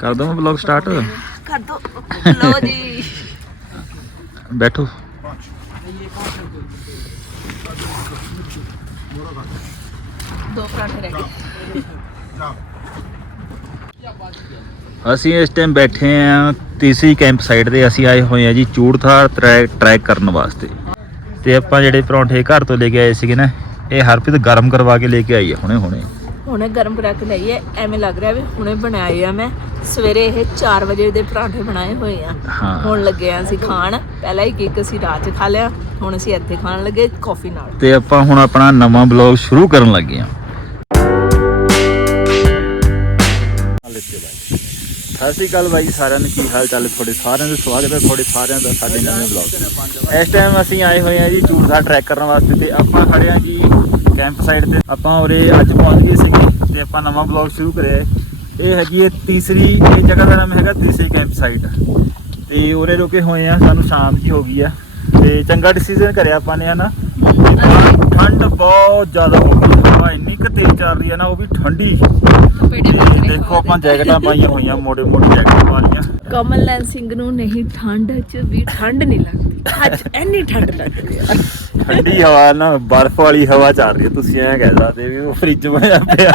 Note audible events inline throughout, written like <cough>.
ਕਰ ਦਵਾਂ vlog start ਕਰ ਦੋ ਲੋ ਜੀ। ਬੈਠੋ। ਦੋ ਪਰਾਂਠੇ ਰਹਿ ਗਏ ਜਾ ਅਸੀਂ ਇਸ ਟਾਈਮ ਬੈਠੇ ਆ ਤੀਸਰੀ ਕੈਂਪ ਸਾਈਟ ਤੇ। ਅਸੀਂ ਆਏ ਹੋਏ ਆ ਜੀ ਚੂੜਥਾਰ ਟਰੈਕ ਟਰੈਕ ਕਰਨ ਵਾਸਤੇ। ਤੇ ਆਪਾਂ ਜਿਹੜੇ ਪਰੌਂਠੇ ਘਰ ਤੋਂ ਲੈ ਕੇ ਆਏ ਸੀਗੇ ਨਾ ਇਹ ਹਰਪ੍ਰੀਤ ਗਰਮ ਕਰਵਾ ਕੇ ਲੈ ਕੇ ਆਈ ਹੈ ਹੁਣੇ ਹੁਣੇ ਹੁਣੇ ਗਰਮ ਕਰਾ ਕੇ ਲਈਏ ਐਵੇਂ ਲੱਗ ਰਿਹਾ ਵੀ ਹੁਣੇ ਬਣਾਏ ਆ ਮੈਂ। ਸਵੇਰੇ ਇਹ 4 ਵਜੇ ਦੇ ਪਰਾਂਠੇ ਬਣਾਏ ਹੋਏ ਆ। ਹਾਂ। ਹੁਣ ਲੱਗੇ ਆ ਅਸੀਂ ਖਾਣ। ਪਹਿਲਾਂ ਇੱਕ ਇੱਕ ਅਸੀਂ ਰਾਤ ਖਾ ਲਿਆ ਹੁਣ ਅਸੀਂ ਇੱਥੇ ਖਾਣ ਲੱਗੇ ਕਾਫੀ ਨਾਲ। ਤੇ ਆਪਾਂ ਹੁਣ ਆਪਣਾ ਨਵਾਂ ਬਲੌਗ ਸ਼ੁਰੂ ਕਰਨ ਲੱਗੇ ਆ। ਸਤਿ ਸ਼੍ਰੀ ਅਕਾਲ ਬਾਈ ਸਾਰਿਆਂ ਨੂੰ ਕੀ ਹਾਲ ਚਾਲ ਹੈ? ਤੁਹਾਡੇ ਸਾਰਿਆਂ ਦਾ ਸਵਾਗਤ ਹੈ ਤੁਹਾਡੇ ਸਾਰਿਆਂ ਦਾ ਸਾਡੇ ਨਵੇਂ ਬਲੌਗ ਇਸ ਟਾਈਮ ਅਸੀਂ ਆਏ ਹੋਏ ਆ ਜੀ ਚੂੜਦਾ ਟਰੈਕ ਕਰਨ ਵਾਸਤੇ ਤੇ ਆਪਾਂ ਖੜੇ ਆ ਜੀ ਕੈਂਪ ਸਾਈਡ ਤੇ ਆਪਾਂ ਉਰੇ ਅੱਜ ਪਹੁੰਚ ਗਏ ਸੀਗੇ ਤੇ ਆਪਾਂ ਨਵਾਂ ਬਲੌਗ ਸ਼ੁਰੂ ਕਰਿਆ ਇਹ ਹੈਗੀ ਹੈ ਤੀਸਰੀ ਇਹ ਜਗ੍ਹਾ ਦਾ ਨਾਮ ਹੈਗਾ ਤੀਸਰੀ ਕੈਂਪ ਸਾਈਟ ਤੇ ਉਰੇ ਰੁਕੇ ਹੋਏ ਆ ਸਾਨੂੰ ਸ਼ਾਮ ਦੀ ਹੋ ਗਈ ਆ। ਤੇ ਚੰਗਾ ਡਿਸੀਜਨ ਕਰਿਆ ਆਪਾਂ ਨੇ ਹਨਾ? ਠੰਡ ਬਹੁਤ ਜ਼ਿਆਦਾ ਹੋ ਗਈ। ਹਵਾ ਇੰਨੀ ਕੁ ਤੇਜ਼ ਚੱਲ ਰਹੀ ਹੈ ਨਾ ਉਹ ਵੀ ਠੰਡੀ ਤੇ ਦੇਖੋ ਆਪਾਂ ਜੈਕਟਾਂ ਪਾਈਆਂ ਹੋਈਆਂ ਮੋੜੇ ਮੋੜੇ ਜੈਕਟਾਂ ਪਾ ਲਈਆਂ। ਕਮਲ ਲੈਨ ਸਿੰਘ ਨੂੰ ਨਹੀਂ ਠੰਡ 'ਚ ਵੀ ਠੰਡ ਨਹੀਂ ਲੱਗਦੀ। ਅੱਜ ਇੰਨੀ ਠੰਡ ਲੱਗਦੀ ਆ। ਠੰਡੀ ਹਵਾ ਨਾ ਬਰਫ਼ ਵਾਲੀ ਹਵਾ ਚੱਲ ਰਹੀ ਹੈ ਤੁਸੀਂ ਐਂ ਕਹਿ ਸਕਦੇ ਵੀ ਉਹ ਫ੍ਰਿਜ ਬਣਿਆ ਪਿਆ।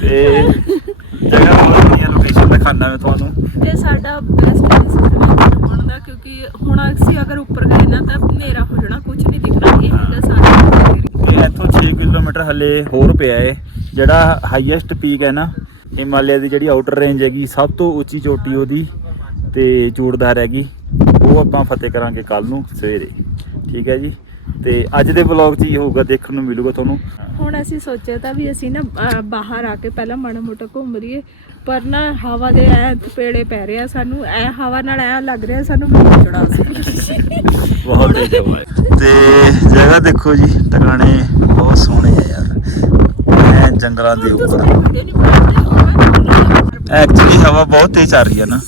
ਤੇ ਜਗ੍ਹਾ ਬਹੁਤ ਵਧੀਆ ਲੋਕੇਸ਼ਨ ਦਿਖਾਣਾ ਮੈਂ ਤੁਹਾਨੂੰ। ਇਹ ਸਾਡਾ ਬੈਸਟ ਪਲੇਸ ਬਣਦਾ ਕਿਉਂਕਿ ਹੁਣ ਅਸੀਂ ਅਗਰ ਉੱਪਰ ਗਏ ਨਾ ਤਾਂ ਹਨੇਰਾ ਹੋ ਜਾਣਾ ਕੁਝ ਨਹੀਂ ਦਿਖਣਾ। ਇਹ ਹੈਗਾ ਸਾਰਾ। ਤੇ ਇੱਥੋਂ 6 ਕਿਲੋਮੀਟਰ ਹਲੇ ਹੋਰ ਪਿਆ ਏ। ਜਿਹੜਾ ਹਾਈਐਸਟ ਪੀਕ ਹੈ ਨਾ, ਹਿਮਾਲਿਆ ਦੀ ਜਿਹੜੀ ਆਊਟਰ ਰੇਂਜ ਹੈਗੀ, ਸਭ ਤੋਂ ਉੱਚੀ ਚੋਟੀ ਉਹਦੀ ਤੇ ਚੂੜਦਾਰ ਹੈਗੀ। ਉਹ ਆਪਾਂ ਫਤਿਹ ਕਰਾਂਗੇ ਕੱਲ ਨੂੰ, ਸਵੇਰੇ। ਠੀਕ ਹੈ ਜੀ? ਤੇ ਅੱਜ ਦੇ ਵਲੌਗ 'ਚ ਹੀ ਹੋਊਗਾ, ਦੇਖਣ ਨੂੰ ਮਿਲੂਗਾ ਤੁਹਾਨੂੰ। ਹੁਣ ਅਸੀਂ ਸੋਚਿਆ ਤਾਂ ਵੀ ਅਸੀਂ ਨਾ ਬਾਹਰ ਆ ਕੇ ਪਹਿਲਾਂ ਮਾੜਾ ਮੋਟਾ ਘੁੰਮ ਰਹੀਏ ਪਰ ਨਾ ਹਵਾ ਦੇ ਐ ਥਪੇੜੇ ਪੈ ਰਿਹਾ ਸਾਨੂੰ। ਐ ਹਵਾ ਨਾਲ ਐ ਲੱਗ ਰਿਹਾ ਸਾਨੂੰ ਵੀ ਚੜਾ ਸੀ ਬਹੁਤ ਤੇਜ਼ ਹਵਾ ਤੇ ਜਗ੍ਹਾ ਦੇਖੋ ਜੀ ਟਿਕਾਣੇ ਬਹੁਤ ਸੋਹਣੇ ਆ ਯਾਰ। ਐ ਜੰਗਲਾਂ ਦੇ ਉੱਪਰ। ਐਕਚੁਅਲੀ ਹਵਾ ਬਹੁਤ ਤੇਜ਼ ਆ ਰਹੀ ਹੈ ਨਾ।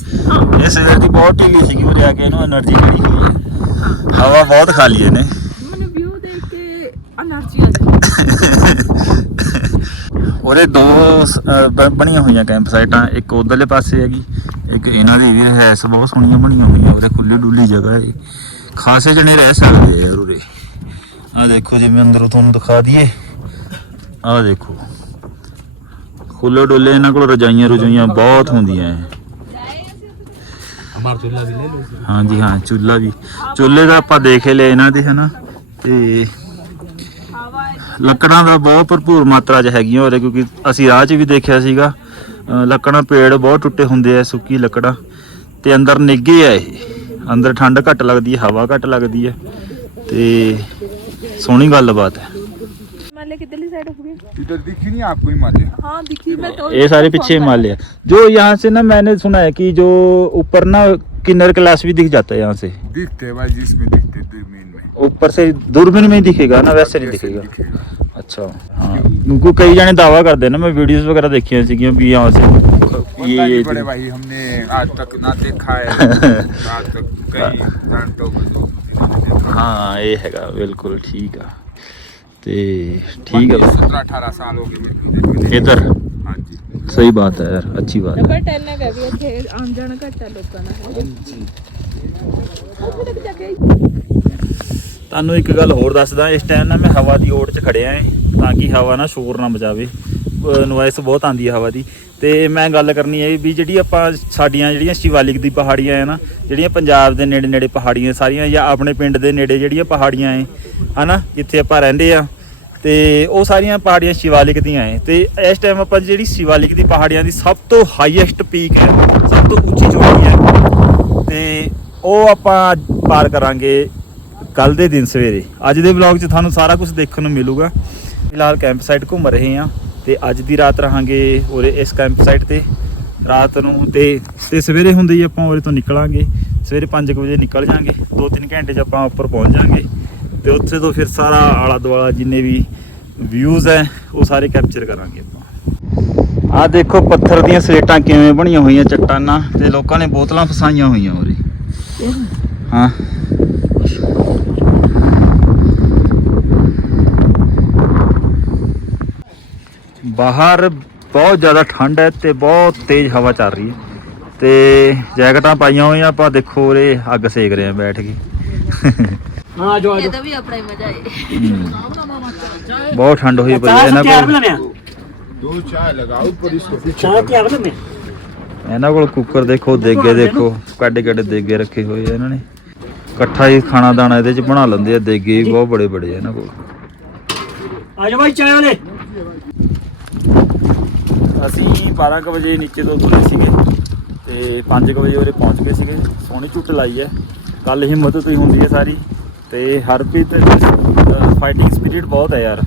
ਇਸ ਸਵੇਰ ਦੀ ਬਹੁਤ ਢੀਲੀ ਸੀਗੀ ਉਰੇ ਆ ਕੇ ਇਹਨੂੰ એનર્ਜੀ ਮਿਲੀ ਹੋਈ ਹੈ ਹਵਾ ਬਹੁਤ ਖਾਲੀ ਹੈ ਨੇ ਮੈਨੂੰ ਵਿਊ ਦੇਖ ਕੇ એનર્ਜੀ ਆ ਜਾਂਦੀ <laughs> ਉਹਦੇ ਦੋ ਸ- ਅਹ ਬ- ਬਣੀਆਂ ਹੋਈਆਂ ਕੈਂਪ ਸਾਈਟਾਂ ਇੱਕ ਉਧਰਲੇ ਪਾਸੇ ਹੈਗੀ ਇੱਕ ਇਹਨਾਂ ਦੀ ਵੀ ਹੈ ਬਹੁਤ ਸੋਹਣੀਆਂ ਬਣੀਆਂ ਹੋਈਆਂ ਉਹਦੇ ਖੁੱਲੀ ਡੁੱਲੀ ਜਗ੍ਹਾ ਹੈ ਖਾਸੇ ਜਣੇ ਰਹਿ ਸਕਦੇ ਆ ਯਾਰ ਉਰੇ। ਆ ਦੇਖੋ ਜਿਵੇਂ ਅੰਦਰੋਂ ਤੁਹਾਨੂੰ ਦਿਖਾ ਦਈਏ। ਆ ਦੇਖੋ। ਖੁੱਲੇ ਡੁੱਲੇ ਇਹਨਾਂ ਕੋਲ ਰਜਾਈਆਂ ਰਜਾਈਆਂ ਬਹੁਤ ਹੁੰਦੀਆਂ ਹੈ ਹਾਂਜੀ ਹਾਂ ਚੁੱਲਾ ਵੀ। ਚੁੱਲੇ ਦਾ ਆਪਾਂ ਦੇਖ ਹੀ ਲਿਆ ਇਹਨਾਂ ਦੇ ਹਨਾ। ਤੇ ਲੱਕੜਾਂ ਦਾ ਬਹੁਤ ਭਰਪੂਰ ਮਾਤਰਾ 'ਚ ਹੈਗੀਆਂ ਉਰੇ ਕਿਉਂਕਿ ਅਸੀਂ ਰਾਹ 'ਚ ਵੀ ਦੇਖਿਆ ਸੀਗਾ ਅ, ਲੱਕੜਾਂ ਪੇੜ ਬਹੁਤ ਟੁੱਟੇ ਹੁੰਦੇ ਆ ਸੁੱਕੀ ਲੱਕੜਾਂ ਤੇ ਅੰਦਰ ਨਿੱਗੇ ਆ ਇਹ ਅੰਦਰ ਠੰਡ ਘੱਟ ਲੱਗਦੀ ਹੈ ਹਵਾ ਘੱਟ ਲੱਗਦੀ ਹੈ ਤੇ ਸੋਹਣੀ ਗੱਲਬਾਤ ਹੈ ਮਾਲੇ ਕਿੱਧਰਲੀ ਸਾਈਡ ਹੋ गई इधर दिखी नहीं आपको हिमालय हाँ दिखी मैं तो ये सारे पीछे हिमालय है। जो यहाँ से ना मैंने सुना है कि जो ऊपर ना किन्नर क्लास भी दिख जाता है यहाँ से दिखते हैं भाई जिसमें दिखते दूरबीन में ऊपर से दूरबीन में ही दिखेगा ना वैसे नहीं दिखेगा। अच्छा हाँ। क्योंकि कई जाने दावा करते हैं ना मैं वीडियोस वगैरह देखी हैं सीखी भी यहाँ से ये ये बड़े भाई हमने आज तक ना देखा है <laughs> आज तक कई में तो हाँ ये हैगा बिल्कुल ठीक है। ते ठीक है। सत्रह अठारह साल हो गए इधर? हाँ सही बात है यार अच्छी बात है। ਤੁਹਾਨੂੰ ਇੱਕ ਗੱਲ ਹੋਰ ਦੱਸਦਾ ਇਸ ਟਾਈਮ ਨਾ ਮੈਂ ਹਵਾ ਦੀ ਓਟ 'ਚ ਖੜਿਆ ਏ, ਤਾਂ ਕਿ ਹਵਾ ਨਾ ਸ਼ੋਰ ਨਾ ਮਚਾਵੇ। ਨੋਇਸ ਬਹੁਤ ਆਂਦੀ ਹੈ ਹਵਾ ਦੀ। ਤੇ ਮੈਂ ਗੱਲ ਕਰਨੀ ਹੈ ਵੀ ਜਿਹੜੀ ਆਪਾਂ ਸਾਡੀਆਂ ਜਿਹੜੀਆਂ ਸ਼ਿਵਾਲਿਕ ਦੀ ਪਹਾੜੀਆਂ ਹੈ ਨਾ, ਜਿਹੜੀਆਂ ਪੰਜਾਬ ਦੇ ਨੇੜੇ ਨੇੜੇ ਪਹਾੜੀਆਂ ਸਾਰੀਆਂ ਜਾਂ ਆਪਣੇ ਪਿੰਡ ਦੇ ਨੇੜੇ ਜਿਹੜੀਆਂ ਪਹਾੜੀਆਂ ਏ, ਹਨਾ, ਜਿੱਥੇ ਆਪਾਂ ਰਹਿੰਦੇ ਆ, ਤੇ ਉਹ ਸਾਰੀਆਂ ਪਹਾੜੀਆਂ ਸ਼ਿਵਾਲਿਕ ਦੀਆਂ ਏ। ਤੇ ਇਸ ਟਾਈਮ ਆਪਾਂ ਜਿਹੜੀ ਸ਼ਿਵਾਲਿਕ ਦੀ ਪਹਾੜੀਆਂ ਦੀ ਸਭ ਤੋਂ ਹਾਈਐਸਟ ਪੀਕ ਹੈ ਸਭ ਤੋਂ ਉੱਚੀ ਚੋਟੀ ਹੈ ਤੇ ਉਹ ਆਪਾਂ ਪਾਰ ਕਰਾਂਗੇ ਕੱਲ ਦੇ ਦਿਨ ਸਵੇਰੇ। ਅੱਜ ਦੇ ਵਲੌਗ 'ਚ ਤੁਹਾਨੂੰ ਸਾਰਾ ਕੁਝ ਦੇਖਣ ਨੂੰ ਮਿਲੂਗਾ। ਫਿਲਹਾਲ ਕੈਂਪ ਸਾਈਟ ਘੁੰਮ ਰਹੇ ਹਾਂ ਤੇ ਅੱਜ ਦੀ ਰਾਤ ਰਹਾਂਗੇ ਉਰੇ ਇਸ ਕੈਂਪ ਸਾਈਟ ਤੇ। ਰਾਤ ਨੂੰ ਤੇ ਤੇ ਸਵੇਰੇ ਹੁੰਦੇ ਹੀ ਆਪਾਂ ਉਰੇ ਤੋਂ ਨਿਕਲਾਂਗੇ। ਸਵੇਰੇ 5 ਵਜੇ ਨਿਕਲ ਜਾਾਂਗੇ। 2-3 ਘੰਟੇ 'ਚ ਆਪਾਂ ਉੱਪਰ ਪਹੁੰਚ ਜਾਾਂਗੇ। ਤੇ ਉੱਥੇ ਤੋਂ ਫਿਰ ਸਾਰਾ ਆਲਾ ਦੁਆਲਾ ਜਿੰਨੇ ਵੀ ਵਿਊਜ਼ ਹੈ, ਉਹ ਸਾਰੇ ਕੈਪਚਰ ਕਰਾਂਗੇ ਆਪਾਂ। ਆ ਦੇਖੋ ਪੱਥਰ ਦੀਆਂ ਸਲੇਟਾਂ ਕਿਵੇਂ ਬਣੀਆਂ ਹੋਈਆਂ ਚੱਟਾਨਾਂ ਤੇ ਲੋਕਾਂ ਨੇ ਬੋਤਲਾਂ ਫਸਾਈਆਂ ਹੋਈਆਂ ਉਰੇ। ਹਾਂ। ਬਾਹਰ ਬਹੁਤ ਜ਼ਿਆਦਾ ਠੰਡ ਹੈ ਤੇ ਬਹੁਤ ਤੇਜ਼ ਹਵਾ ਚੱਲ ਰਹੀ ਹੈ। ਤੇ ਜੈਕਟਾਂ ਪਾਈਆਂ ਹੋਈਆਂ ਆਪਾਂ ਦੇਖੋ ਰੇ ਅੱਗ ਸੇਕ ਰਹੇ ਆ ਬੈਠ ਕੇ। ਹਾਂ ਆਜੋ ਆਜੋ। ਇਹਦਾ ਵੀ ਆਪਣਾ ਹੀ ਮਜ਼ਾ ਹੈ ਬਹੁਤ ਠੰਡ ਹੋਈ ਪਈ ਹੈ ਇਹਨਾਂ ਕੋਲ। ਦੋ ਚਾਹ ਲਗਾਓ ਪਰ ਇਸ ਨੂੰ ਚਾਹ ਤੇ ਅਗਲੇ ਮੇ ਇਹਨਾਂ ਕੋਲ ਕੁੱਕਰ ਦੇਖੋ ਦੇਗੇ ਦੇਖੋ ਕੱਡੇ ਕੱਡੇ ਦੇਗੇ ਰੱਖੇ ਹੋਏ ਆ ਇਹਨਾਂ ਨੇ। ਇਕੱਠਾ ਹੀ ਖਾਣਾ ਦਾਣਾ ਇਹਦੇ ਚ ਬਣਾ ਲੈਂਦੇ ਆ ਦੇਗੇ ਬਹੁਤ ਬੜੇ ਬੜੇ ਇਹਨਾਂ ਕੋਲ। ਆ ਭਾਈ ਚਾਹ ਵਾਲੇ। ਅਸੀਂ 12 ਕੁ ਵਜੇ ਨੀਚੇ ਤੋਂ ਤੁਰੇ ਸੀਗੇ ਤੇ 5 ਕੁ ਵਜੇ ਉਰੇ ਪਹੁੰਚ ਗਏ ਸੀਗੇ ਸੋਹਣੀ ਝੁੱਟ ਲਾਈ ਹੈ ਕੱਲ ਹਿੰਮਤ ਤੋਂ ਹੀ ਹੁੰਦੀ ਹੈ ਸਾਰੀ ਤੇ ਹਰਪ੍ਰੀਤ ਫਾਈਟਿੰਗ ਸਪਿਰਿਟ ਬਹੁਤ ਹੈ ਯਾਰ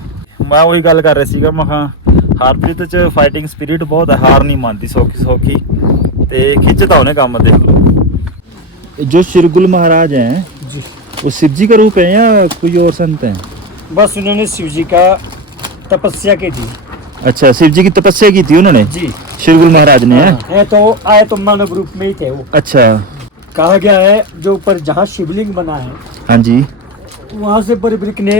ਮੈਂ ਉਹੀ ਗੱਲ ਕਰ ਰਿਹਾ ਸੀਗਾ ਮੈਂ ਕਿਹਾ ਹਰਪ੍ਰੀਤ ਚ ਫਾਈਟਿੰਗ ਸਪਿਰਿਟ ਬਹੁਤ ਹੈ ਹਾਰ ਨਹੀਂ ਮੰਨਦੀ ਸੌਖੀ ਸੌਖੀ ਤੇ ਖਿੱਚਦਾ ਉਹਨੇ ਕੰਮ ਦੇਖ ਲਓ ਜੋ ਸ਼ਿਰਗੁਲ ਮਹਾਰਾਜ ਹੈ जी वो शिव जी का रूप है या कोई और संत है बस उन्होंने शिव जी का तपस्या की थी अच्छा शिव जी की तपस्या की थी उन्होंने? जी। शिरगुल महाराज ने है है? तो आए तो मानव रूप में ही थे वो। अच्छा। कहा गया है जो ऊपर जहाँ शिवलिंग बना है हाँ जी। वहाँ से परिवृक ने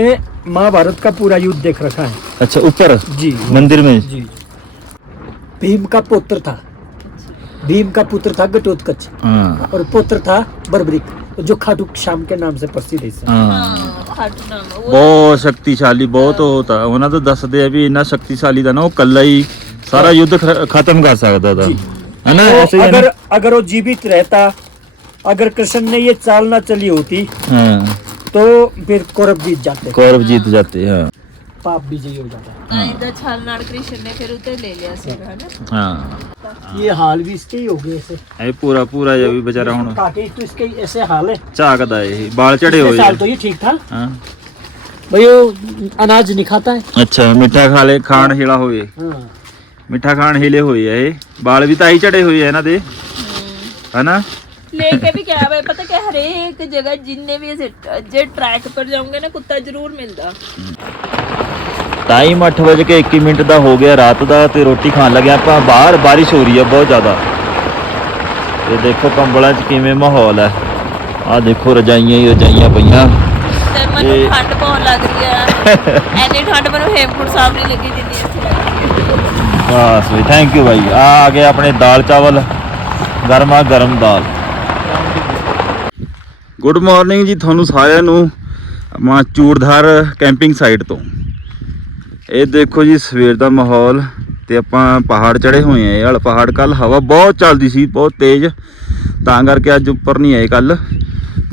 महाभारत का पूरा युद्ध देख रखा है। अच्छा ऊपर? जी। मंदिर में? जी। भीम का पुत्र था। भीम का पुत्र था घटोत्कच हाँ। और पुत्र था बरबरिक जो खाटू श्याम के नाम से प्रसिद्ध है। इस समय। ਹਾਂ ਖਾਟੂ ਨਾਮ ਉਹ ਬਹੁਤ ਸ਼ਕਤੀਸ਼ਾਲੀ ਬਹੁਤ ਉਹ ਤਾਂ ਉਹਨਾਂ ਤੋਂ ਦੱਸਦੇ ਆ ਵੀ ਇੰਨਾ ਸ਼ਕਤੀਸ਼ਾਲੀ ਦਾ ਨਾ ਉਹ ਕੱਲਾ ਹੀ ਸਾਰਾ ਯੁੱਧ ਖ- ਖਤਮ ਕਰ ਸਕਦਾ ਦਾ जी। ਹੈ ਨਾ तो ऐसे ही है अगर ना? अगर वो जीवित रहता अगर कृष्ण ने ये चाल ना चली होती हाँ तो फिर कौरव जीत जाते कौरव जीत जाते हैं पाप विजयी हो जाता ਤਾਂ ਇਹਦਾ ਛਾਲ ਨਾਲ ਕ੍ਰਿਸ਼ਨ ਨੇ ਫਿਰ ਉਤੇ ਲੈ ਲਿਆ ਸੀਗਾ ਹਨਾ ਹਾਂ ये हाल भी इसके ही हो गए ऐसे ਇਹ ਪੂਰਾ ਪੂਰਾ ਜਿਹਾ ਵੀ ਵਿਚਾਰਾ ਹੁਣ काके तो इसके ऐसे हाल है ਝਾਕਦਾ ਇਹ ਬਾਲ ਚੜੇ पिछले ਹੋਏ साल ਆ तो ये ठीक था ਹਾਂ भाई वो अनाज नहीं खाता है ਅੱਛਾ ਮਿੱਠਾ ਖਾ ਲੈ ਖਾਣ ਹੀਲਾ ਹੋਏ हाँ ਮਿੱਠਾ ਖਾਣ ਹੀਲੇ ਹੋਏ ਆ ਇਹ ਬਾਲ ਵੀ ਤਾਂ ਹੀ ਝੜੇ ਹੋਏ ਆ ਇਹਨਾਂ ਦੇ ਹਨਾ ਲੈ ਕੇ ਵੀ ਕਿਹਾ ਵੇ ਪਤਾ ਕਿ ਹਰੇਕ ਜਗ੍ਹਾ ਜਿੰਨੇ ਵੀ ਅਸੀਂ ਜੇ ਟਰੈਕ ਪਰ ਜਾਓਗੇ ਨਾ ਕੁੱਤਾ ਜ਼ਰੂਰ ਮਿਲਦਾ ਟਾਈਮ 8 ਵਜੇ ਕੇ 21 ਮਿੰਟ ਦਾ ਹੋ ਗਿਆ ਰਾਤ ਦਾ ਤੇ ਰੋਟੀ ਖਾਣ ਲੱਗਿਆ ਆਪਾਂ। ਬਾਹਰ ਬਾਰਿਸ਼ ਹੋ ਰਹੀ ਹੈ ਬਹੁਤ ਜ਼ਿਆਦਾ। ਤੇ ਦੇਖੋ ਕੰਬਲਾਂ 'ਚ ਕਿਵੇਂ ਮਾਹੌਲ ਹੈ। ਆਹ ਦੇਖੋ ਰਜਾਈਆਂ ਹੀ ਰਜਾਈਆਂ ਪਈਆਂ। ਤੇ ਮੈਨੂੰ ਇਹ- ਠੰਡ ਬਹੁਤ ਲੱਗ ਰਹੀ ਹੈ ਐਨੀ <laughs> ਠੰਡ ਮੈਨੂੰ ਹੇਮਕੁੰਟ ਸਾਹਿਬ ਨਹੀਂ ਲੱਗੀ ਜਿੰਨੀ ਇੱਥੇ ਲੱਗ ਬਸ ਬਈ ਥੈਂਕ ਯੂ ਭਾਈ ਆ ਆ ਗਏ ਆਪਣੇ ਦਾਲ ਚਾਵਲ ਗਰਮਾ ਗਰਮ ਦਾਲ। ਗੁੱਡ ਮਾਰਨਿੰਗ ਜੀ ਤੁਹਾਨੂੰ ਸਾਰਿਆਂ ਨੂੰ। ਮਾ ਚੂੜਧਾਰ ਕੈਂਪਿੰਗ ਸਾਈਟ ਤੋਂ। ਇਹ ਦੇਖੋ ਜੀ, ਸਵੇਰ ਦਾ ਮਾਹੌਲ ਤੇ ਆਪਾਂ ਪਹਾੜ ਚੜੇ ਹੋਏ ਆ। ਇਹ ਵਾਲਾ ਪਹਾੜ ਕੱਲ ਹਵਾ ਬਹੁਤ ਚੱਲਦੀ ਸੀ, ਬਹੁਤ ਤੇਜ਼। ਤਾਂ ਕਰਕੇ ਅੱਜ ਉੱਪਰ ਨਹੀਂ ਆਏ ਕੱਲ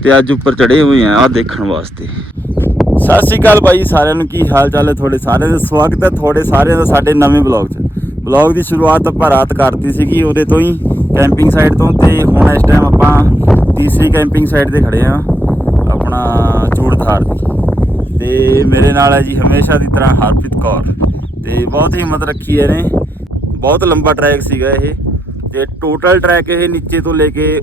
ਤੇ ਅੱਜ ਉੱਪਰ ਚੜੇ ਹੋਏ ਆ ਆ ਦੇਖਣ ਵਾਸਤੇ। ਸਤਿ ਸ਼੍ਰੀ ਅਕਾਲ ਬਾਈ, ਸਾਰਿਆਂ ਨੂੰ ਕੀ ਹਾਲ ਚਾਲ ਹੈ ਤੁਹਾਡੇ ਸਾਰਿਆਂ ਦਾ? ਸਵਾਗਤ ਹੈ ਤੁਹਾਡੇ ਸਾਰਿਆਂ ਦਾ ਸਾਡੇ ਨਵੇਂ ਬਲੌਗ 'ਚ। ਬਲੌਗ ਦੀ ਸ਼ੁਰੂਆਤ ਆਪਾਂ ਰਾਤ ਕਰਤੀ ਸੀਗੀ, ਉਹਦੇ ਤੋਂ ਹੀ ਕੈਂਪਿੰਗ ਸਾਈਟ ਤੋਂ ਤੇ ਹੁਣ ਇਸ ਟਾਈਮ ਆਪਾਂ ਤੀਸਰੀ ਕੈਂਪਿੰਗ ਸਾਈਟ ਤੇ ਖੜੇ ਆ, ਆਪਣਾ ਚੂੜਧਾਰ ਦੀ। ਤੇ ਮੇਰੇ ਨਾਲ ਹੈ ਜੀ ਹਮੇਸ਼ਾ ਦੀ ਤਰ੍ਹਾਂ ਹਰਪ੍ਰੀਤ ਕੌਰ। ਤੇ ਬਹੁਤ ਹਿੰਮਤ ਰੱਖੀ ਇਹਨੇ। ਬਹੁਤ ਲੰਬਾ ਟਰੈਕ ਸੀਗਾ ਇਹ। ਤੇ ਟੋਟਲ ਟਰੈਕ ਇਹ ਨੀਚੇ ਤੋਂ ਲੈ ਕੇ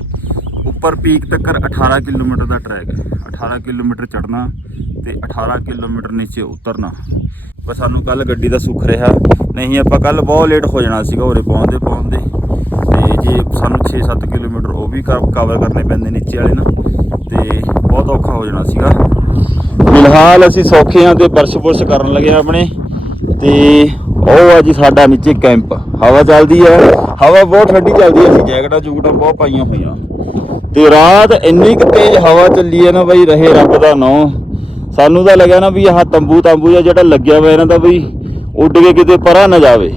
ਉੱਪਰ ਪੀਕ ਤੱਕ 18 ਕਿਲੋਮੀਟਰ ਦਾ ਟਰੈਕ ਹੈ। 18 ਕਿਲੋਮੀਟਰ ਚੜਨਾ ਤੇ 18 ਕਿਲੋਮੀਟਰ ਨੀਚੇ ਉਤਰਨਾ। ਪਰ ਸਾਨੂੰ ਕੱਲ ਗੱਡੀ ਦਾ ਸੁੱਖ ਰਿਹਾ। ਨਹੀਂ, ਆਪਾਂ ਕੱਲ ਬਹੁਤ ਲੇਟ ਹੋ ਜਾਣਾ ਸੀਗਾ ਉਰੇ ਪਹੁੰਚਦੇ ਪਹੁੰਚਦੇ। ਤੇ ਜੇ ਸਾਨੂੰ 6-7 ਕਿਲੋਮੀਟਰ ਉਹ ਵੀ ਕਵਰ ਕਰਨੇ ਪੈਂਦੇ ਨੀਚੇ ਵਾਲੇ ਨਾ ਤੇ ਬਹੁਤ ਔਖਾ ਹੋ ਜਾਣਾ ਸੀਗਾ। ਫਿਲਹਾਲ ਅਸੀਂ ਸੌਖੇ ਹਾਂ ਤੇ ਬਰਸ਼ ਬੁਰਸ਼ ਕਰਨ ਲੱਗੇ ਹਾਂ ਆਪਣੇ ਤੇ ਉਹ ਆ ਜੀ ਸਾਡਾ ਨੀਚੇ ਕੈਂਪ। ਹਵਾ ਚੱਲਦੀ ਆ। ਹਵਾ ਬਹੁਤ ਠੰਡੀ ਚੱਲਦੀ ਆ। ਅਸੀਂ ਜੈਕਟਾਂ, ਜੂਕਟਾਂ ਬਹੁਤ ਪਾਈਆਂ ਹੋਈਆਂ। ਤੇ ਰਾਤ ਇੰਨੀ ਕੁ ਤੇਜ਼ ਹਵਾ ਚੱਲੀ ਆ ਨਾ ਬਈ, ਰਹੇ ਰੱਬ ਦਾ ਨਾਂ। ਸਾਨੂੰ ਤਾਂ ਲੱਗਿਆ ਨਾ ਵੀ ਆਹ ਤੰਬੂ ਤੰਬੂ ਜਿਹਾ ਜਿਹੜਾ ਲੱਗਿਆ ਹੋਇਆ ਇਹਨਾਂ ਦਾ ਬਈ, ਉੱਡ ਕੇ ਕਿਤੇ ਪਰਾਂ ਨਾ ਜਾਵੇ।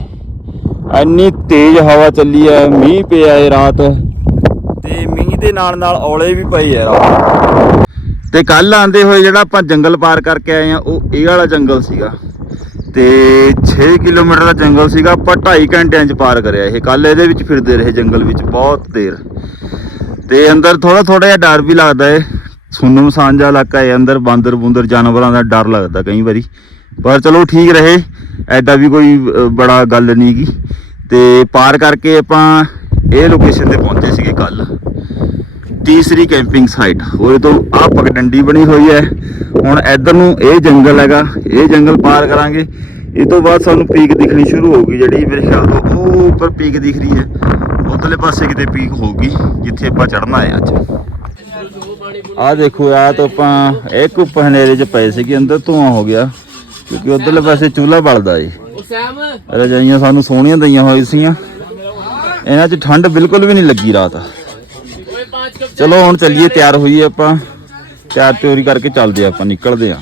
ਇੰਨੀ ਤੇਜ਼ ਹਵਾ ਚੱਲੀ ਆ, ਮੀਂਹ ਪਿਆ ਏ ਰਾਤ। ਤੇ ਮੀਂਹ ਦੇ ਨਾਲ ਨਾਲ ਔਲੇ ਵੀ ਪਏ ਆ ਰਾਤ। ਤੇ ਕੱਲ ਆਂਦੇ ਹੋਏ ਜਿਹੜਾ ਆਪਾਂ ਜੰਗਲ ਪਾਰ ਕਰਕੇ ਆਏ ਆ, ਉਹ ਇਹ ਵਾਲਾ ਜੰਗਲ ਸੀਗਾ। ਤੇ 6 ਕਿਲੋਮੀਟਰ ਦਾ ਜੰਗਲ ਸੀਗਾ, ਆਪਾਂ 2.5 ਘੰਟਿਆਂ 'ਚ ਪਾਰ ਕਰਿਆ। ਇਹ ਕੱਲ ਇਹਦੇ ਵਿੱਚ ਫਿਰਦੇ ਰਹੇ ਜੰਗਲ ਵਿੱਚ ਬਹੁਤ ਦੇਰ। ਤੇ ਅੰਦਰ ਥੋੜਾ ਥੋੜਾ ਜਿਹਾ ਡਰ ਵੀ ਲੱਗਦਾ ਏ। ਸੁੰਨਮ ਸਾਂਝਾ ਇਲਾਕਾ ਹੈ ਅੰਦਰ ਬਾਂਦਰ ਬੂੰਦਰ ਜਾਨਵਰਾਂ ਦਾ ਡਰ ਲੱਗਦਾ ਕਈ ਵਾਰੀ। ਪਰ ਚਲੋ ਠੀਕ ਰਹੇ, ਐਡਾ ਵੀ ਕੋਈ ਬੜਾ ਗੱਲ ਨਹੀਂ ਗੀ ਤੇ ਪਾਰ ਕਰਕੇ ਆਪਾਂ ਇਹ ਲੋਕੇਸ਼ਨ ਤੇ ਪਹੁੰਚੇ ਸੀਗੇ ਕੱਲ ਤੀਸਰੀ ਕੈਂਪਿੰਗ ਸਾਈਟ ਉਹਦੇ ਤੋਂ ਆਹ ਪਗਡੰਡੀ ਬਣੀ ਹੋਈ ਹੈ। ਹੁਣ ਇੱਧਰ ਨੂੰ ਇਹ ਜੰਗਲ ਹੈਗਾ। ਇਹ ਜੰਗਲ ਪਾਰ ਕਰਾਂਗੇ। ਇਹ ਤੋਂ ਬਾਅਦ ਸਾਨੂੰ ਪੀਕ ਦਿਖਣੀ ਸ਼ੁਰੂ ਹੋਊਗੀ, ਜਿਹੜੀ ਮੇਰੇ ਖਿਆਲ ਤੋਂ ਉਹ ਉੱਪਰ ਪੀਕ ਦਿਖ ਰਹੀ ਹੈ। ਉਧਰਲੇ ਪਾਸੇ ਕਿਤੇ ਪੀਕ ਹੋਊਗੀ, ਜਿੱਥੇ ਆਪਾਂ ਚੜਨਾ ਹੈ ਅੱਜ। ਆਹ ਦੇਖੋ ਆ ਤਾਂ ਆਪਾਂ ਇੱਕ ਉੱਪਰ ਹਨੇਰੇ 'ਚ ਪਏ ਸੀਗੇ, ਅੰਦਰ ਧੂਆਂ ਹੋ ਗਿਆ, ਕਿਉਂਕਿ ਉਧਰਲੇ ਪਾਸੇ ਚੂਲਾ ਬਲਦਾ ਏ। ਰਜਾਈਆਂ ਸਾਨੂੰ ਸੋਹਣੀਆਂ ਦਈਆਂ ਹੋਈ ਸੀਆਂ ਇਹਨਾਂ 'ਚ ਠੰਡ ਬਿਲਕੁਲ ਵੀ ਨਹੀਂ ਲੱਗੀ ਰਾਤ। ਚਲੋ ਹੁਣ ਚੱਲੀਏ ਤਿਆਰ ਹੋਈਏ ਆਪਾਂ। ਤਿਆਰ ਤਿਉਰੀ ਕਰਕੇ ਚੱਲਦੇ ਆਪਾਂ ਨਿਕਲਦੇ ਆ।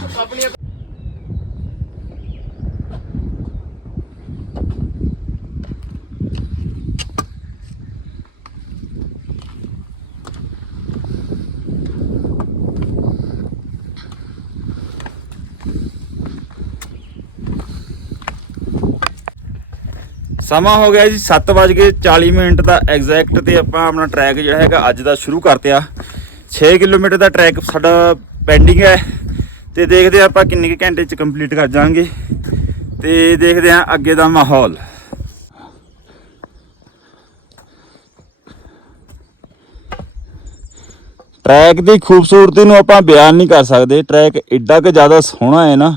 ਸਮਾਂ ਹੋ ਗਿਆ ਜੀ 7:40 ਮਿੰਟ ਦਾ ਐਗਜ਼ੈਕਟ ਤੇ ਆਪਾਂ ਆਪਣਾ ਟਰੈਕ ਜਿਹੜਾ ਹੈਗਾ ਅੱਜ ਦਾ ਸ਼ੁਰੂ ਕਰਤਿਆ 6 ਕਿਲੋਮੀਟਰ ਦਾ ਟਰੈਕ ਸਾਡਾ ਪੈਂਡਿੰਗ ਹੈ ਤੇ ਦੇਖਦੇ ਹਾਂ ਆਪਾਂ ਕਿੰਨੇ ਕੁ ਘੰਟੇ ਚ ਕੰਪਲੀਟ ਕਰ ਜਾਾਂਗੇ ਤੇ ਦੇਖਦੇ ਹਾਂ ਅੱਗੇ ਦਾ ਮਾਹੌਲ। ਟਰੈਕ ਦੀ ਖੂਬਸੂਰਤੀ ਨੂੰ ਆਪਾਂ ਬਿਆਨ ਨਹੀਂ ਕਰ ਸਕਦੇ। ਟਰੈਕ ਏਡਾ ਕੁ ਜ਼ਿਆਦਾ ਸੋਹਣਾ ਹੈ ਨਾ।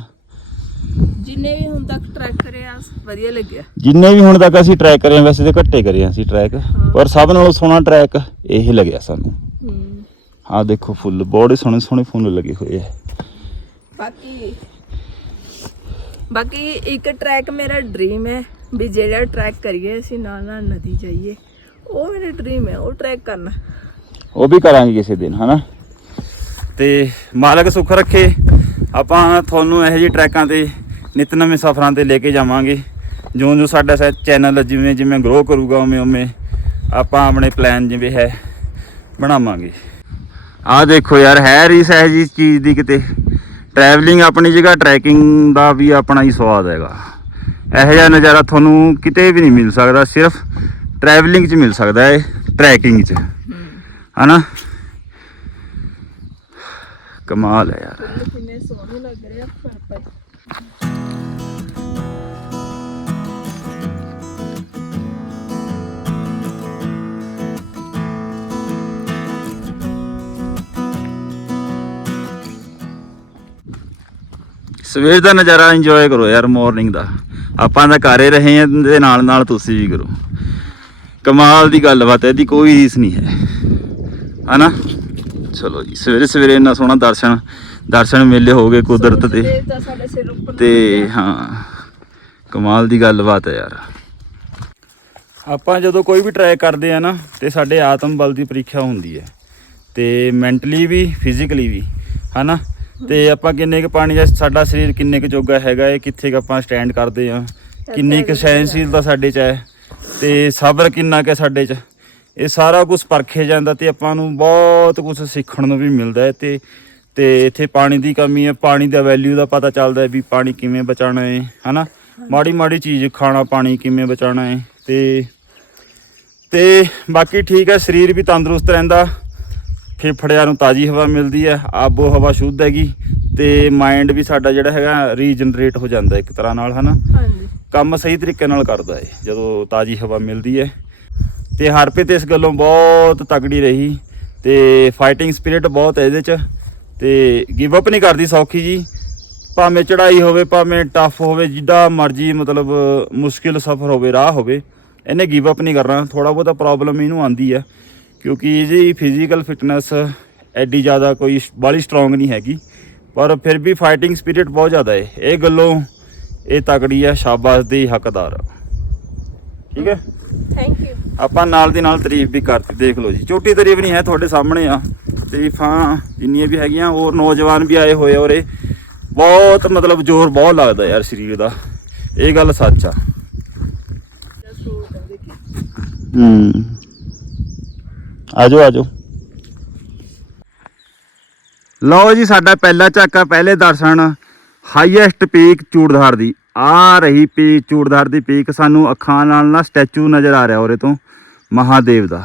ਜਿੰਨੇ ਵੀ ਹੁਣ ਤੱਕ ਟਰੈਕ ਕਰਿਆ ਵਧੀਆ ਲੱਗਿਆ। ਜਿੰਨੇ ਵੀ ਹੁਣ ਤੱਕ ਅਸੀਂ ਟਰੈਕ ਕਰੇ ਹਾਂ ਵੈਸੇ ਤਾਂ ਘੱਟੇ ਕਰੇ ਹਾਂ ਅਸੀਂ ਟਰੈਕ ਪਰ ਸਭ ਨਾਲੋਂ ਸੋਹਣਾ ਟਰੈਕ ਇਹ ਲੱਗਿਆ ਸਾਨੂੰ। ਹੂੰ। ਦੇਖੋ ਫੁੱਲ ਬੜੇ ਸੋਹਣੇ ਸੋਹਣੇ ਫੁੱਲ ਲੱਗੇ ਹੋਏ ਆ। ਬਾਕੀ ਬਾਕੀ ਇੱਕ ਟਰੈਕ ਮੇਰਾ ਡ੍ਰੀਮ ਹੈ ਵੀ ਜਿਹੜਾ ਟਰੈਕ ਕਰੀਏ ਅਸੀਂ ਨਾਲ ਨਾਲ ਨਦੀ ਜਾਈਏ। ਉਹ ਮੇਰਾ ਡ੍ਰੀਮ ਹੈ ਉਹ ਟਰੈਕ ਕਰਨਾ। ਉਹ ਵੀ ਕਰਾਂਗੇ ਕਿਸੇ ਦਿਨ ਹਨਾ? ਤੇ ਮਾਲਕ ਸੁੱਖ ਰੱਖੇ ਆਪਾਂ ਤੁਹਾਨੂੰ ਇਹੋ ਜਿਹੇ ਟਰੈਕਾਂ ਤੇ ਨਿਤ ਨਵੇਂ ਸਫ਼ਰਾਂ ਤੇ ਲੈ ਕੇ ਜਾਵਾਂਗੇ। ਜਿਉਂ ਜਿਉਂ ਸਾਡਾ ਚੈਨਲ ਜਿਵੇਂ ਜਿਵੇਂ ਗਰੋ ਕਰੂਗਾ, ਉਵੇਂ ਉਵੇਂ ਆਪਾਂ ਆਪਣੇ ਪਲਾਨ ਜਿਵੇਂ ਹੈ, ਬਣਾਵਾਂਗੇ। ਆਹ ਦੇਖੋ ਯਾਰ, ਹੈ ਰੀਸ ਹੈ ਜੀ ਚੀਜ਼ ਦੀ ਕਿਤੇ। ਟਰੈਵਲਿੰਗ ਆਪਣੀ ਜਗ੍ਹਾ ਟਰੈਕਿੰਗ ਦਾ ਵੀ ਆਪਣਾ ਹੀ ਸਵਾਦ ਹੈਗਾ। ਇਹੋ ਜਿਹਾ ਨਜ਼ਾਰਾ ਤੁਹਾਨੂੰ ਕਿਤੇ ਵੀ ਨਹੀਂ ਮਿਲ ਸਕਦਾ, ਸਿਰਫ ਟਰੈਵਲਿੰਗ 'ਚ ਮਿਲ ਸਕਦਾ ਹੈ ਟਰੈਕਿੰਗ 'ਚ। ਹਨਾ? ਕਮਾਲ ਹੈ ਯਾਰ। ਕਿੰਨੇ ਸੋਹਣੇ ਲੱਗ ਰਹੇ ਸਵੇਰ ਦਾ ਨਜ਼ਾਰਾ ਇੰਜੋਏ ਕਰੋ ਯਾਰ ਮਾਰਨਿੰਗ ਦਾ। ਆਪਾਂ ਤਾਂ ਹੀ ਰਹੇ ਆਂ ਤੇ ਨਾਲ ਨਾਲ ਤੁਸੀਂ ਵੀ ਕਰੋ। ਕਮਾਲ ਦੀ ਗੱਲਬਾਤ ਹੈ ਇਹਦੀ ਕੋਈ ਰੀਸ ਨਹੀਂ ਹੈ। ਹਨਾ? ਚਲੋ ਜੀ ਸਵੇਰੇ ਸਵੇਰੇ ਇੰਨਾ ਸੋਹਣਾ ਦਰਸ਼ਨ ਦਰਸ਼ਨ ਮੇਲੇ ਹੋ ਗਏ ਕੁਦਰਤ ਦੇ। ਤੇ ਹਾਂ ਕਮਾਲ ਦੀ ਗੱਲਬਾਤ ਹੈ ਯਾਰ। ਆਪਾਂ ਜਦੋਂ ਕੋਈ ਵੀ ਟਰਾਈ ਕਰਦੇ ਆ ਨਾ ਤੇ ਸਾਡੇ ਆਤਮ ਬਲ ਦੀ ਪ੍ਰੀਖਿਆ ਹੁੰਦੀ ਹੈ। ਤੇ ਮੈਂਟਲੀ ਵੀ ਫਿਜ਼ੀਕਲੀ ਵੀ ਹਨਾ? ਤੇ ਆਪਾਂ ਕਿੰਨੇ ਕੁ ਪਾਣੀ ਦਾ ਸਾਡਾ ਸਰੀਰ ਕਿੰਨੇ ਕੁ ਜੋਗਾ ਹੈਗਾ ਹੈ ਕਿੱਥੇ ਕੁ ਆਪਾਂ ਸਟੈਂਡ ਕਰਦੇ ਆ ਕਿੰਨੀ ਕੁ ਸਹਿਨਸ਼ੀਲਤਾ ਸਾਡੇ 'ਚ ਹੈ ਤੇ ਸਬਰ ਕਿੰਨਾ ਕੁ ਸਾਡੇ 'ਚ। ਇਹ ਸਾਰਾ ਕੁਝ ਪਰਖਿਆ ਜਾਂਦਾ ਤੇ ਆਪਾਂ ਨੂੰ ਬਹੁਤ ਕੁਝ ਸਿੱਖਣ ਨੂੰ ਵੀ ਮਿਲਦਾ ਹੈ ਤੇ ਤੇ ਇੱਥੇ ਪਾਣੀ ਦੀ ਕਮੀ ਹੈ ਪਾਣੀ ਦਾ ਵੈਲਿਊ ਦਾ ਪਤਾ ਚੱਲਦਾ ਹੈ ਵੀ ਪਾਣੀ ਕਿਵੇਂ ਬਚਾਉਣਾ ਹੈ ਹਨਾ? ਮਾੜੀ ਮਾੜੀ ਚੀਜ਼ ਖਾਣਾ ਪਾਣੀ ਕਿਵੇਂ ਬਚਾਉਣਾ ਹੈ ਤੇ ਤੇ ਬਾਕੀ ਠੀਕ ਹੈ ਸਰੀਰ ਵੀ ਤੰਦਰੁਸਤ ਰਹਿੰਦਾ। ਫੇਫੜਿਆਂ ਨੂੰ ਤਾਜ਼ੀ ਹਵਾ ਮਿਲਦੀ ਹੈ ਆਬੋ ਹਵਾ ਸ਼ੁੱਧ ਹੈਗੀ ਤੇ ਮਾਈਂਡ ਵੀ ਸਾਡਾ ਜਿਹੜਾ ਹੈਗਾ ਰੀਜਨਰੇਟ ਹੋ ਜਾਂਦਾ ਇੱਕ ਤਰ੍ਹਾਂ ਨਾਲ ਹਨਾ? ਹਾਂਜੀ। ਕੰਮ ਸਹੀ ਤਰੀਕੇ ਨਾਲ ਕਰਦਾ ਹੈ ਜਦੋਂ ਤਾਜ਼ੀ ਹਵਾ ਮਿਲਦੀ ਹੈ ਤੇ ਹਰਪ੍ਰੀਤ ਇਸ ਗੱਲੋਂ ਬਹੁਤ ਤਕੜੀ ਰਹੀ ਤੇ ਫਾਈਟਿੰਗ ਸਪਿਰਿਟ ਬਹੁਤ ਹੈ ਇਹਦੇ 'ਚ ਤੇ ਗਿਵ ਅਪ ਨਹੀਂ ਕਰਦੀ ਸੌਖੀ ਜੀ। ਭਾਵੇਂ ਚੜਾਈ ਹੋਵੇ ਭਾਵੇਂ ਟਫ ਹੋਵੇ ਜਿੱਡਾ ਮਰਜ਼ੀ ਮਤਲਬ ਮੁਸ਼ਕਿਲ ਸਫ਼ਰ ਹੋਵੇ ਰਾਹ ਹੋਵੇ ਇਹਨੇ ਗਿਵ ਅਪ ਨਹੀਂ ਕਰਨਾ ਥੋੜਾ ਬਹੁਤਾ ਪ੍ਰੋਬਲਮ ਇਹਨੂੰ ਆਂਦੀ ਹੈ ਕਿਉਂਕਿ ਇਹਦੀ ਫਿਜ਼ੀਕਲ ਫਿਟਨੈਸ ਐਡੀ ਜ਼ਿਆਦਾ ਕੋਈ ਬਾਲੀ ਸਟਰੋਂਗ ਨਹੀਂ ਹੈਗੀ। ਪਰ ਫਿਰ ਵੀ ਫਾਈਟਿੰਗ ਸਪਿਰਿਟ ਬਹੁਤ ਜ਼ਿਆਦਾ ਹੈ ਇਹ ਗੱਲੋਂ ਇਹ ਤਕੜੀ ਹੈ ਸ਼ਾਬਾਸ਼ ਦੀ ਹੱਕਦਾਰ। ਠੀਕ ਹੈ? ਥੈਂਕ ਯੂ ਆਪਾਂ ਨਾਲ ਦੀ ਨਾਲ ਤਾਰੀਫ ਵੀ ਕਰਤੀ ਦੇਖ ਲਓ ਜੀ। ਛੋਟੀ ਤਾਰੀਫ ਨਹੀਂ ਹੈ ਤੁਹਾਡੇ ਸਾਹਮਣੇ ਆ। ਤਾਰੀਫਾਂ ਜਿੰਨੀਆਂ ਵੀ ਹੈਗੀਆਂ ਹੋਰ ਨੌਜਵਾਨ ਵੀ ਆਏ ਹੋਏ ਆ ਉਰੇ। ਬਹੁਤ ਮਤਲਬ ਜ਼ੋਰ ਬਹੁਤ ਲੱਗਦਾ ਯਾਰ ਸਰੀਰ ਦਾ। ਇਹ ਗੱਲ ਸੱਚ ਆ। ਹੂੰ। ਆਜੋ ਆਜੋ। ਲਓ ਜੀ ਸਾਡਾ ਪਹਿਲਾ ਝਾਕਾ ਪਹਿਲੇ ਦਰਸ਼ਨ ਹਾਈਐਸਟ ਪੀਕ ਚੂੜਧਾਰ ਦੀ। ਆ ਰਹੀ ਪੀਕ ਚੂੜਧਾਰ ਦੀ ਪੀਕ ਸਾਨੂੰ ਅੱਖਾਂ ਨਾਲ ਨਾ ਸਟੈਚੂ ਨਜ਼ਰ ਆ ਰਿਹਾ ਉਰੇ ਤੋਂ ਮਹਾਦੇਵ ਦਾ।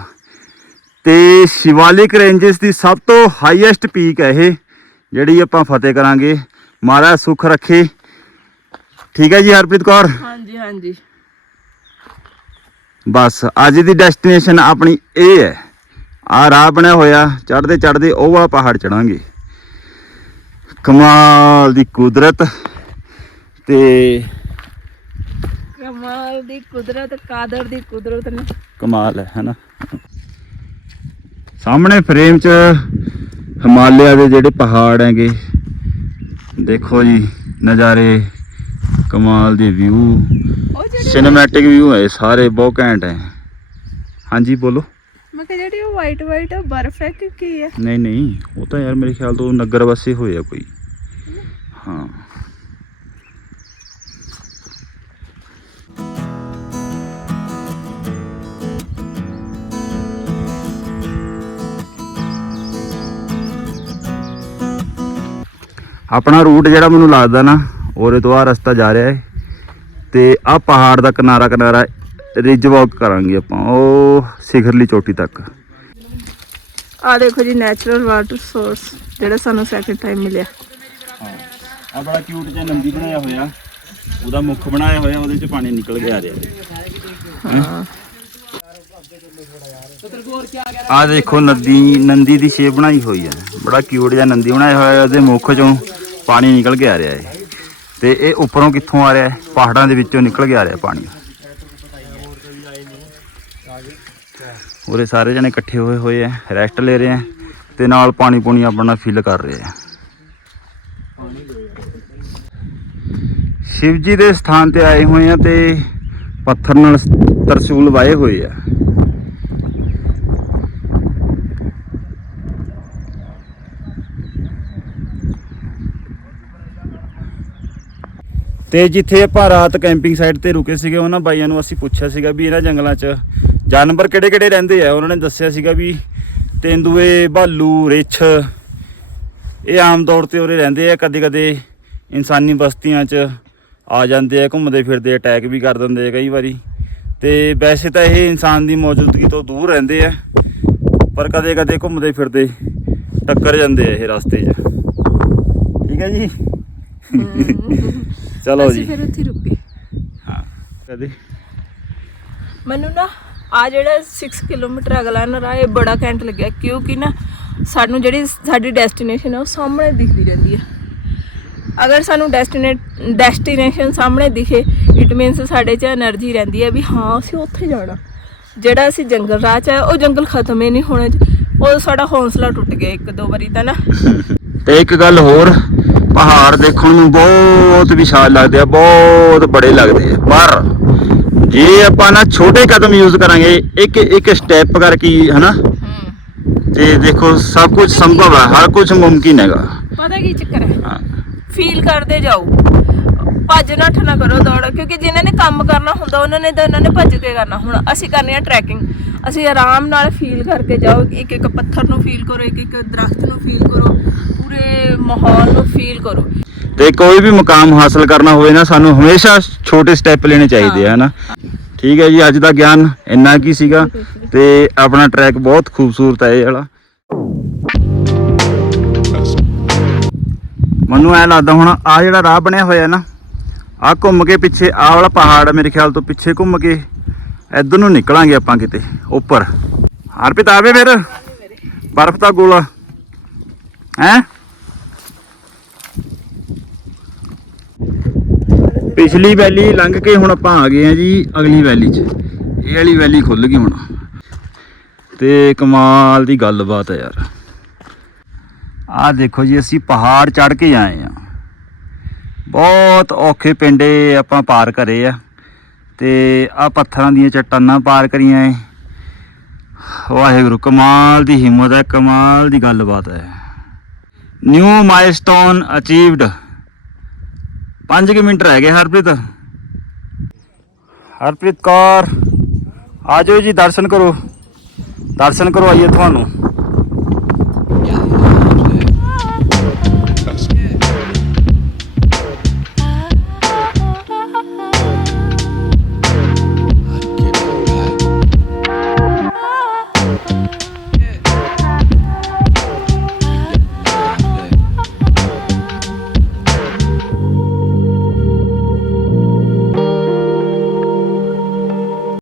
ਤੇ ਸ਼ਿਵਾਲਿਕ ਰੇਂਜਸ ਦੀ ਸਭ ਤੋਂ ਹਾਈਐਸਟ ਪੀਕ ਹੈ ਇਹ ਜਿਹੜੀ ਆਪਾਂ ਫਤਿਹ ਕਰਾਂਗੇ। ਮਹਾਰਾਜ ਸੁਖ ਰੱਖੇ। ਠੀਕ ਹੈ ਜੀ ਹਰਪ੍ਰੀਤ ਕੌਰ? ਹਾਂਜੀ ਹਾਂਜੀ। ਬਸ ਅੱਜ ਦੀ ਡੈਸਟੀਨੇਸ਼ਨ ਆਪਣੀ ਇਹ ਹੈ। ਆ ਰਾਹ ਬਣਿਆ ਹੋਇਆ ਚੜਦੇ ਚੜਦੇ ਉਹ ਵਾਲਾ ਪਹਾੜ ਚੜਾਂਗੇ ਕਮਾਲ ਦੀ ਕੁਦਰਤ ਤੇ ਕਮਾਲ ਦੀ ਕੁਦਰਤ ਕਾਦਰ ਦੀ ਕੁਦਰਤ ਨੇ। ਕਮਾਲ ਹੈ ਹਨਾ? ਸਾਹਮਣੇ ਫਰੇਮ 'ਚ ਹਿਮਾਲਿਆ ਦੇ ਜਿਹੜੇ ਪਹਾੜ ਹੈਗੇ ਦੇਖੋ ਜੀ ਨਜ਼ਾਰੇ ਕਮਾਲ ਦੇ ਵਿਊ ਸਿਨੇਮੈਟਿਕ ਵਿਊ ਹੈ ਸਾਰੇ ਬਹੁਤ ਘੈਂਟ ਹੈ। ਹਾਂਜੀ ਬੋਲੋ। ਮੈਂ ਕਿਹਾ, ਜਿਹੜੀ ਉਹ ਵਾਈਟ ਵਾਈਟ ਬਰਫ਼ ਹੈ ਕਿ ਕੀ ਹੈ ਨਹੀਂ ਨਹੀਂ, ਉਹ ਤਾਂ ਯਾਰ ਮੇਰੇ ਖਿਆਲ ਤੋਂ ਨਗਰ ਵਾਸੀ ਹੋਏ ਆ ਕੋਈ। ਹਾਂ। ਆਪਣਾ ਰੂਟ ਜਿਹੜਾ ਮੈਨੂੰ ਲੱਗਦਾ ਨਾ ਉਹਦੇ ਤੋਂ ਆ ਰਸਤਾ ਜਾ ਰਿਹਾ ਹੈ ਤੇ ਆ ਪਹਾੜ ਦਾ ਕਿਨਾਰਾ ਕਿਨਾਰਾ ਰਿਜ ਵਾਕ ਕਰਾਂਗੇ ਆਪਾਂ ਉਹ ਸਿਖਰਲੀ ਚੋਟੀ ਤੱਕ। ਆ ਦੇਖੋ ਜੀ ਨੈਚੁਰਲ ਵਾਟਰ ਸੋਰਸ ਜਿਹੜਾ ਸਾਨੂੰ ਸੈਕਿੰਡ ਟਾਈਮ ਮਿਲਿਆ। ਆ ਬੜਾ ਕਿਊਟ ਜਿਹਾ ਨੰਦੀ ਬਣਾਇਆ ਹੋਇਆ। ਉਹਦਾ ਮੁੱਖ ਬਣਾਇਆ ਹੋਇਆ ਉਹਦੇ ਚ ਪਾਣੀ ਨਿਕਲ ਕੇ ਆ ਰਿਹਾ। ਹਾਂ? ਆ ਦੇਖੋ ਨਦੀ ਨੰਦੀ ਦੀ ਸ਼ੇਪ ਬਣਾਈ ਹੋਈ ਹੈ ਬੜਾ ਕਿਊਟ ਜਿਹਾ ਨੰਦੀ ਬਣਾਇਆ ਹੋਇਆ ਉਹਦੇ ਮੁੱਖ ਚੋਂ ਪਾਣੀ ਨਿਕਲ ਕੇ ਆ ਰਿਹਾ ਹੈ। ਤੇ ਇਹ ਉੱਪਰੋਂ ਕਿੱਥੋਂ ਆ ਰਿਹਾ ਹੈ? ਪਹਾੜਾਂ ਦੇ ਵਿੱਚੋਂ ਨਿਕਲ ਕੇ ਆ ਰਿਹਾ ਪਾਣੀ। ਉਰੇ ਸਾਰੇ ਜਣੇ ਇਕੱਠੇ ਹੋਏ ਹੋਏ ਆ ਰੈਸਟ ਲੈ ਰਹੇ ਆ ਤੇ ਨਾਲ ਪਾਣੀ ਪੂਣੀ ਆਪਣਾ ਫਿਲ ਕਰ ਰਹੇ ਆ। ਸ਼ਿਵ ਜੀ ਦੇ ਸਥਾਨ ਤੇ ਆਏ ਹੋਏ ਆ ਤੇ ਪੱਥਰ ਨਾਲ ਤਰਸੂਲ ਵਾਏ ਹੋਏ ਆ। ਤੇ ਜਿੱਥੇ ਆਪਾਂ ਰਾਤ ਕੈਂਪਿੰਗ ਸਾਈਟ ਤੇ ਰੁਕੇ ਸੀਗੇ, ਉਹਨਾਂ ਬਾਈਆਂ ਨੂੰ ਅਸੀਂ ਪੁੱਛਿਆ ਸੀਗਾ ਵੀ ਇਹਨਾਂ ਜੰਗਲਾਂ 'ਚ ਜਾਨਵਰ ਕਿਹੜੇ-ਕਿਹੜੇ ਰਹਿੰਦੇ ਆ। ਉਹਨਾਂ ਨੇ ਦੱਸਿਆ ਸੀਗਾ ਵੀ ਤੇਂਦੂਏ ਭਾਲੂ ਰਿੱਛ, ਇਹ ਆਮ ਤੌਰ ਤੇ ਉਰੇ ਰਹਿੰਦੇ ਆ। ਕਦੇ-ਕਦੇ ਇਨਸਾਨੀ ਬਸਤੀਆਂ 'ਚ ਆ ਜਾਂਦੇ ਆ, ਘੁੰਮਦੇ ਫਿਰਦੇ ਅਟੈਕ ਵੀ ਕਰ ਦਿੰਦੇ ਆ ਕਈ ਵਾਰੀ। ਤੇ ਵੈਸੇ ਤਾਂ ਇਹ ਇਨਸਾਨ ਦੀ ਮੌਜੂਦਗੀ ਤੋਂ ਦੂਰ ਰਹਿੰਦੇ ਆ, ਪਰ ਕਦੇ-ਕਦੇ ਘੁੰਮਦੇ ਫਿਰਦੇ ਟੱਕਰ ਜਾਂਦੇ ਆ ਇਹ ਰਸਤੇ 'ਚ। ਠੀਕ ਹੈ ਜੀ? ਚਲੋ ਜੀ। ਫਿਰ ਉੱਥੇ ਰੁਕੇ। ਹਾਂ। ਕਦੇ? ਮੈਨੂੰ ਨਾ ਆ ਜਿਹੜਾ 6 ਕਿਲੋਮੀਟਰ ਅਗਲਾ ਨਰਾ ਇਹ ਬੜਾ ਕੈਂਟ ਲੱਗਿਆ ਕਿਉਂਕਿ ਨਾ ਸਾਨੂੰ ਜਿਹੜੀ ਸਾਡੀ ਡੈਸਟੀਨੇਸ਼ਨ ਹੈ ਉਹ ਸਾਹਮਣੇ ਦਿਖਦੀ ਰਹਿੰਦੀ ਹੈ ਅਗਰ ਸਾਨੂੰ ਡੈਸਟੀਨੇਟ ਡੈਸਟੀਨੇਸ਼ਨ ਸਾਹਮਣੇ ਦਿਖੇ ਇਟ ਮੀਨਸ ਸਾਡੇ 'ਚ એનર્ਜੀ ਰਹਿੰਦੀ ਹੈ ਵੀ ਹਾਂ ਅਸੀਂ ਉੱਥੇ ਜਾਣਾ। ਜਿਹੜਾ ਅਸੀਂ ਜੰਗਲ ਰਾਹ 'ਚ ਹੈ ਉਹ ਜੰਗਲ ਖਤਮ ਹੀ ਨਹੀਂ ਹੋਣਾ। ਉਹ ਸਾਡਾ ਹੌਸਲਾ ਟੁੱਟ ਗਿਆ ਇੱਕ ਦੋ ਵਾਰੀ ਤਾਂ ਨਾ। ਤੇ ਇੱਕ ਗੱਲ ਹੋਰ ਪਹਾੜ ਦੇਖਣ ਨੂੰ ਬਹੁਤ ਵਿਸ਼ਾਲ ਲੱਗਦੇ ਆ ਬਹੁਤ ਬੜੇ ਲੱਗਦੇ ਆ। ਪਰ ਜੇ ਆਪਾਂ ਨਾ ਛੋਟੇ ਕਦਮ ਯੂਜ਼ ਕਰਾਂਗੇ ਇੱਕ ਇੱਕ ਸਟੈਪ ਕਰਕੇ ਹਨਾ? ਤੇ ਦੇਖੋ ਸਭ ਕੁਝ ਸੰਭਵ ਹੈ ਹਰ ਕੁਝ ਮੁਮਕਿਨ ਹੈਗਾ। ਪਤਾ ਕੀ ਚੱਕਰ ਹੈ? ਹਾਂ। ਫੀਲ ਕਰਦੇ ਜਾਓ। ਭੱਜ ਨੱਠ ਨਾ ਕਰੋ ਦੌੜ ਕਿਉਂਕਿ ਜਿਨ੍ਹਾਂ ਨੇ ਕੰਮ ਕਰਨਾ ਹੁੰਦਾ ਉਹਨਾਂ ਨੇ ਤਾਂ ਉਹਨਾਂ ਨੇ ਭੱਜ ਕੇ ਕਰਨਾ। ਹੁਣ ਅਸੀਂ ਕਰਨੀ ਆ ਟਰੈਕਿੰਗ ਅਸੀਂ ਆਰਾਮ ਨਾਲ ਫੀਲ ਕਰਕੇ ਜਾਓ ਇੱਕ ਇੱਕ ਪੱਥਰ ਨੂੰ ਫੀਲ ਕਰੋ ਇੱਕ ਇੱਕ ਦਰਖਤ ਨੂੰ ਫੀਲ ਕਰੋ ਪੂਰੇ ਮਾਹੌਲ ਨੂੰ ਫੀਲ ਕਰੋ। ਤੇ ਕੋਈ ਵੀ ਮੁਕਾਮ ਹਾਸਲ ਕਰਨਾ ਹੋਵੇ ਨਾ ਸਾਨੂੰ ਹਮੇਸ਼ਾ ਛੋਟੇ ਸਟੈਪ ਲੈਣੇ ਚਾਹੀਦੇ ਆ ਹਨਾ? ਠੀਕ ਹੈ ਜੀ ਅੱਜ ਦਾ ਗਿਆਨ ਇੰਨਾ ਕੀ ਸੀਗਾ ਤੇ ਆਪਣਾ ਟਰੈਕ ਬਹੁਤ ਖੂਬਸੂਰਤ ਹੈ ਇਹ ਵਾਲਾ। ਮੈਨੂੰ ਐ ਲੱਗਦਾ ਹੁਣ ਆ ਜਿਹੜਾ ਰਾਹ ਬਣਿਆ ਹੋਇਆ ਨਾ ਆ ਘੁੰਮ ਕੇ ਪਿੱਛੇ, ਆ ਵਾਲਾ ਪਹਾੜ ਮੇਰੇ ਖਿਆਲ ਤੋਂ ਪਿੱਛੇ ਘੁੰਮ ਕੇ। ਇੱਧਰ ਨੂੰ ਨਿਕਲਾਂਗੇ ਆਪਾਂ ਕਿਤੇ, ਉੱਪਰ। ਹਰਪ੍ਰੀਤ ਆਵੇ ਫਿਰ। ਬਰਫ਼ ਦਾ ਗੋਲਾ। ਹੈ? ਪਿਛਲੀ ਵੈਲੀ ਲੰਘ ਕੇ ਹੁਣ ਆਪਾਂ ਆ ਗਏ ਆ ਜੀ ਅਗਲੀ ਵੈਲੀ 'ਚ। ਇਹ ਵਾਲੀ ਵੈਲੀ ਖੁੱਲ ਗਈ ਹੁਣ। ਤੇ ਕਮਾਲ ਦੀ ਗੱਲਬਾਤ ਹੈ ਯਾਰ। ਆਹ ਦੇਖੋ ਜੀ, ਅਸੀਂ ਪਹਾੜ ਚੜ ਕੇ ਆਏ ਆ। ਬਹੁਤ ਔਖੇ ਪਿੰਡੇ ਆਪਾਂ ਪਾਰ ਕਰੇ ਆ। ਤੇ ਆ ਪੱਥਰਾਂ ਦੀਆਂ ਚਟਾਨਾਂ ਪਾਰ ਕਰੀਆਂ ਏ। ਵਾਹਿਗੁਰੂ, ਕਮਾਲ ਦੀ ਹਿੰਮਤ ਹੈ, ਕਮਾਲ ਦੀ ਗੱਲਬਾਤ ਹੈ। ਨਿਊ ਮਾਈਲਸਟੋਨ ਅਚੀਵਡ 5 ਮਿੰਟ ਰਹਿ ਗਏ, ਹਰਪ੍ਰੀਤ। ਹਰਪ੍ਰੀਤ ਕੌਰ ਆਜੋ ਜੀ, ਦਰਸ਼ਨ ਕਰੋ। ਦਰਸ਼ਨ ਕਰਵਾਈਏ ਤੁਹਾਨੂੰ।